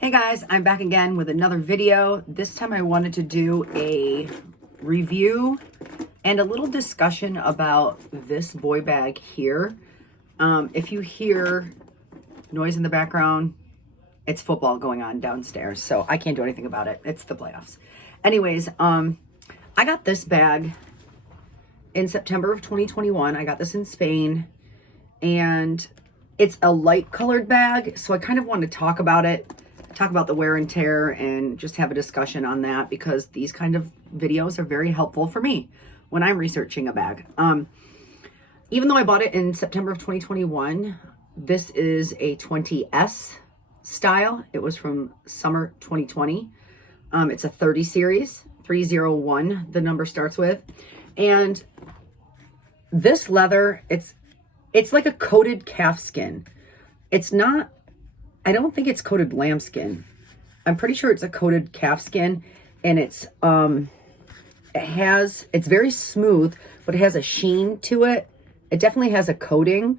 Hey guys, I'm back again with another video. This time I wanted to do a review and a little discussion about this boy bag here. If you hear noise in the background, it's football going on downstairs, so I can't do anything about it. It's the playoffs. Anyways, I got this bag in September of 2021. I got this in Spain, and it's a light colored bag, so I kind of want to talk about it. Talk about the wear and tear and just have a discussion on that, because these kind of videos are very helpful for me when I'm researching a bag. Even though I bought it in September of 2021, this is a 20S style. It was from summer 2020. It's a 30 series, 301, the number starts with. And this leather, it's like a coated calfskin. It's not, I don't think it's coated lambskin. I'm pretty sure it's a coated calfskin, and it's very smooth, but it has a sheen to it. It definitely has a coating,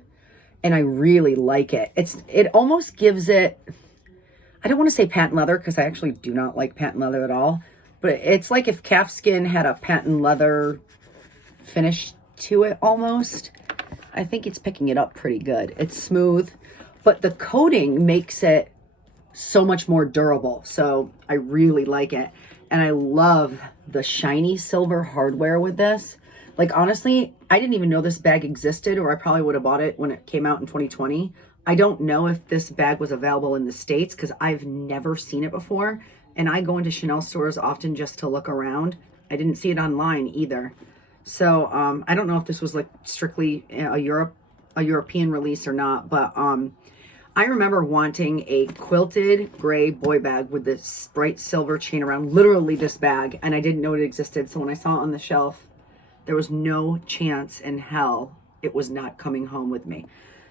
and I really like it. It almost gives it, I don't want to say patent leather, because I actually do not like patent leather at all, but it's like if calfskin had a patent leather finish to it almost. I think it's picking it up pretty good. It's smooth, but the coating makes it so much more durable. So I really like it. And I love the shiny silver hardware with this. Like, honestly, I didn't even know this bag existed, or I probably would have bought it when it came out in 2020. I don't know if this bag was available in the States, because I've never seen it before. And I go into Chanel stores often just to look around. I didn't see it online either. So I don't know if this was like strictly a European release or not, but I remember wanting a quilted gray boy bag with this bright silver chain around, literally this bag, and I didn't know it existed. So when I saw it on the shelf, there was no chance in hell it was not coming home with me.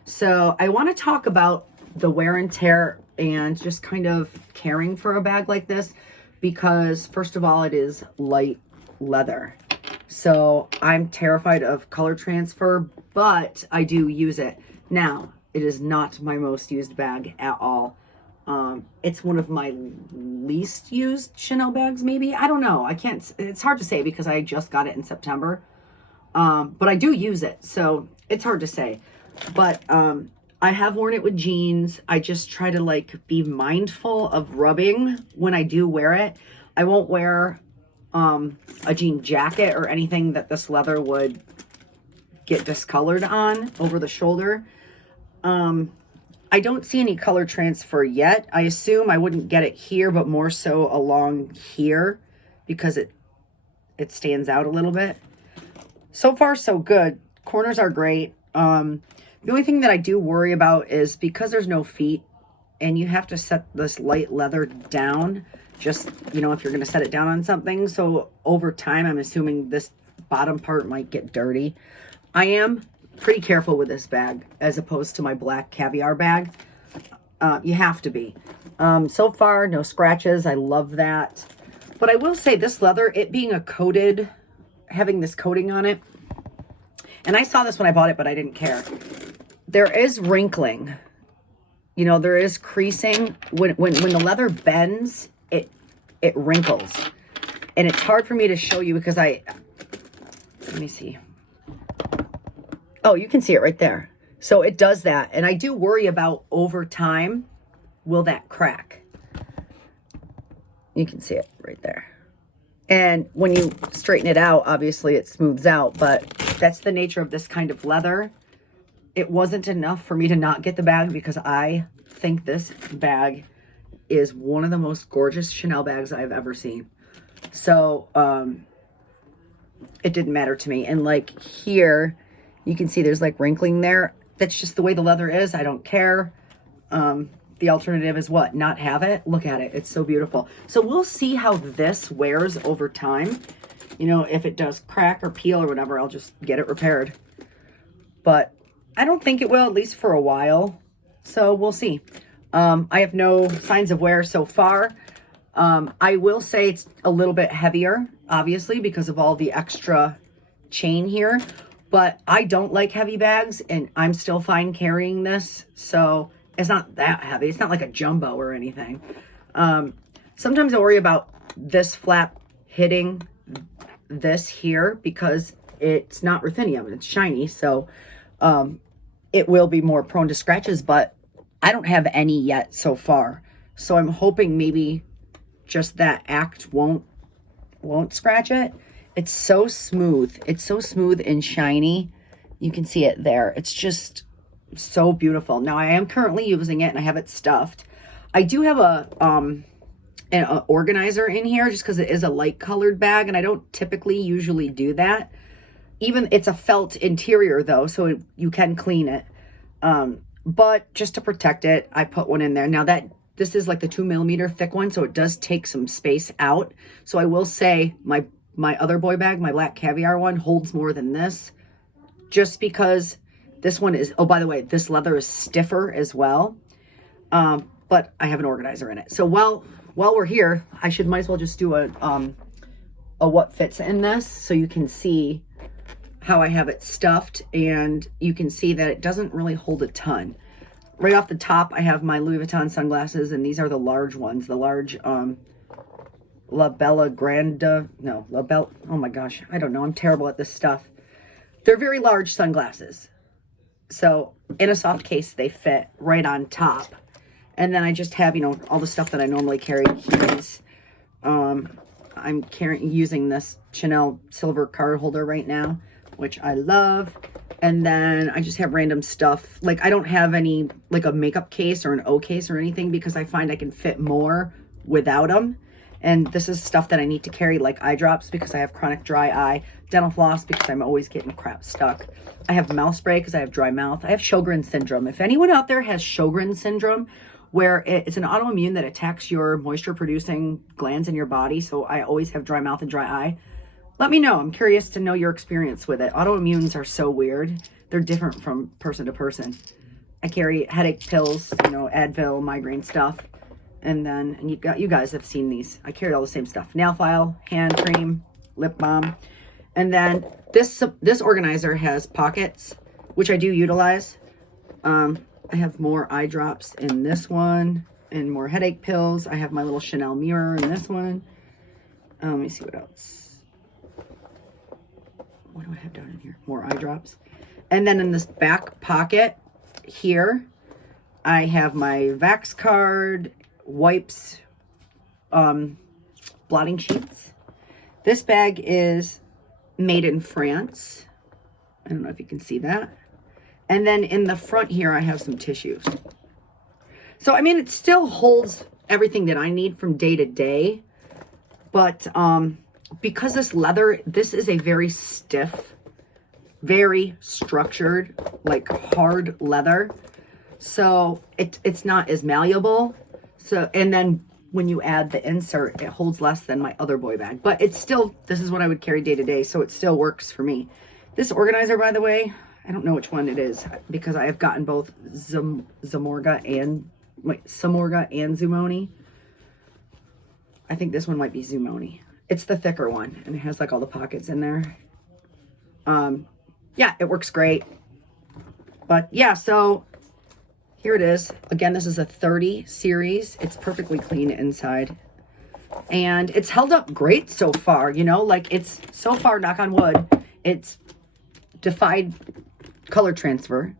So I want to talk about the wear and tear and just kind of caring for a bag like this, because first of all, it is light leather. So I'm terrified of color transfer, but I do use it. Now, it is not my most used bag at all. It's one of my least used Chanel bags, maybe. I don't know. It's hard to say because I just got it in September. But I do use it, so it's hard to say. But I have worn it with jeans. I just try to like be mindful of rubbing when I do wear it. I won't wear a jean jacket or anything that this leather would get discolored on over the shoulder. I don't see any color transfer yet. I assume I wouldn't get it here, but more so along here, because it stands out a little bit. So far, so good. Corners are great. The only thing that I do worry about is because there's no feet and you have to set this light leather down, just, if you're going to set it down on something. So over time, I'm assuming this bottom part might get dirty. I am pretty careful with this bag as opposed to my black caviar bag. You have to be. So far, no scratches. I love that. But I will say this leather, it being having this coating on it, and I saw this when I bought it, but I didn't care. There is wrinkling. There is creasing. When the leather bends, it wrinkles. And it's hard for me to show you because let me see. Oh, you can see it right there. So it does that. And I do worry about over time, will that crack? You can see it right there. And when you straighten it out, obviously it smooths out, but that's the nature of this kind of leather. It wasn't enough for me to not get the bag, because I think this bag is one of the most gorgeous Chanel bags I've ever seen. So it didn't matter to me. And like here, you can see there's like wrinkling there. That's just the way the leather is. I don't care. The alternative is what? Not have it? Look at it. It's so beautiful. So we'll see how this wears over time. If it does crack or peel or whatever, I'll just get it repaired. But I don't think it will, at least for a while. So we'll see. I have no signs of wear so far. I will say it's a little bit heavier, obviously, because of all the extra chain here. But I don't like heavy bags, and I'm still fine carrying this. So it's not that heavy. It's not like a jumbo or anything. Sometimes I worry about this flap hitting this here because it's not ruthenium, it's shiny. So it will be more prone to scratches, but I don't have any yet so far. So I'm hoping maybe just that act won't scratch it. It's so smooth. It's so smooth and shiny. You can see it there. It's just so beautiful. Now I am currently using it and I have it stuffed. I do have an organizer in here just because it is a light colored bag and I don't typically usually do that. Even it's a felt interior though, so you can clean it. But just to protect it, I put one in there. Now this is like the 2mm thick one, so it does take some space out. So I will say my other boy bag, my black caviar one, holds more than this. Just because this one is, oh, by the way, this leather is stiffer as well. But I have an organizer in it. So while we're here, I might as well just do a what fits in this so you can see how I have it stuffed, and you can see that it doesn't really hold a ton. Right off the top, I have my Louis Vuitton sunglasses, and these are the large ones, the large La Bella Grande, no, La Bella, oh my gosh, I don't know, I'm terrible at this stuff. They're very large sunglasses. So in a soft case, they fit right on top. And then I just have, you know, all the stuff that I normally carry. Keys. I'm using this Chanel silver card holder right now, which I love. And then I just have random stuff. Like I don't have any, like a makeup case or an O case or anything because I find I can fit more without them. And this is stuff that I need to carry, like eye drops because I have chronic dry eye, dental floss because I'm always getting crap stuck. I have mouth spray because I have dry mouth. I have Sjogren's syndrome. If anyone out there has Sjogren's syndrome, where it's an autoimmune that attacks your moisture producing glands in your body, so I always have dry mouth and dry eye, let me know. I'm curious to know your experience with it. Autoimmunes are so weird. They're different from person to person. I carry headache pills, you know, Advil, migraine stuff. And then, and you guys have seen these. I carry all the same stuff. Nail file, hand cream, lip balm. And then this organizer has pockets, which I do utilize. I have more eye drops in this one and more headache pills. I have my little Chanel mirror in this one. Let me see what else. What do I have down in here? More eye drops. And then in this back pocket here, I have my Vax card, wipes, blotting sheets. This bag is made in France. I don't know if you can see that. And then in the front here, I have some tissues. So, I mean, it still holds everything that I need from day to day. But because this leather, this is a very stiff, very structured, like hard leather. So it's not as malleable. So, and then when you add the insert, it holds less than my other boy bag. But it's still, this is what I would carry day to day. So it still works for me. This organizer, by the way, I don't know which one it is because I have gotten both Samorga and Zumoni. I think this one might be Zumoni. It's the thicker one and it has like all the pockets in there. Yeah, it works great. But yeah, so here it is. Again, this is a 30 series. It's perfectly clean inside. And it's held up great so far, you know, like it's so far, knock on wood, it's defied color transfer,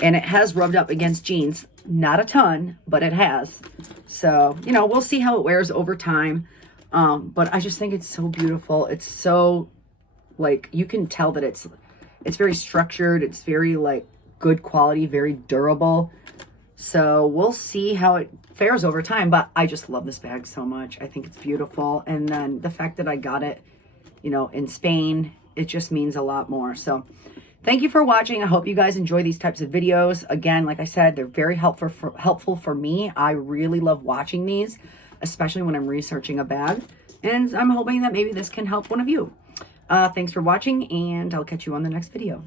and it has rubbed up against jeans. Not a ton, but it has. So, you know, we'll see how it wears over time. But I just think it's so beautiful. It's so, like, you can tell that it's very structured. It's very, like, good quality, very durable. So we'll see how it fares over time. But I just love this bag so much. I think it's beautiful. And then the fact that I got it, you know, in Spain, it just means a lot more. So thank you for watching. I hope you guys enjoy these types of videos. Again, like I said, they're very helpful for me. I really love watching these, especially when I'm researching a bag. And I'm hoping that maybe this can help one of you. Thanks for watching, and I'll catch you on the next video.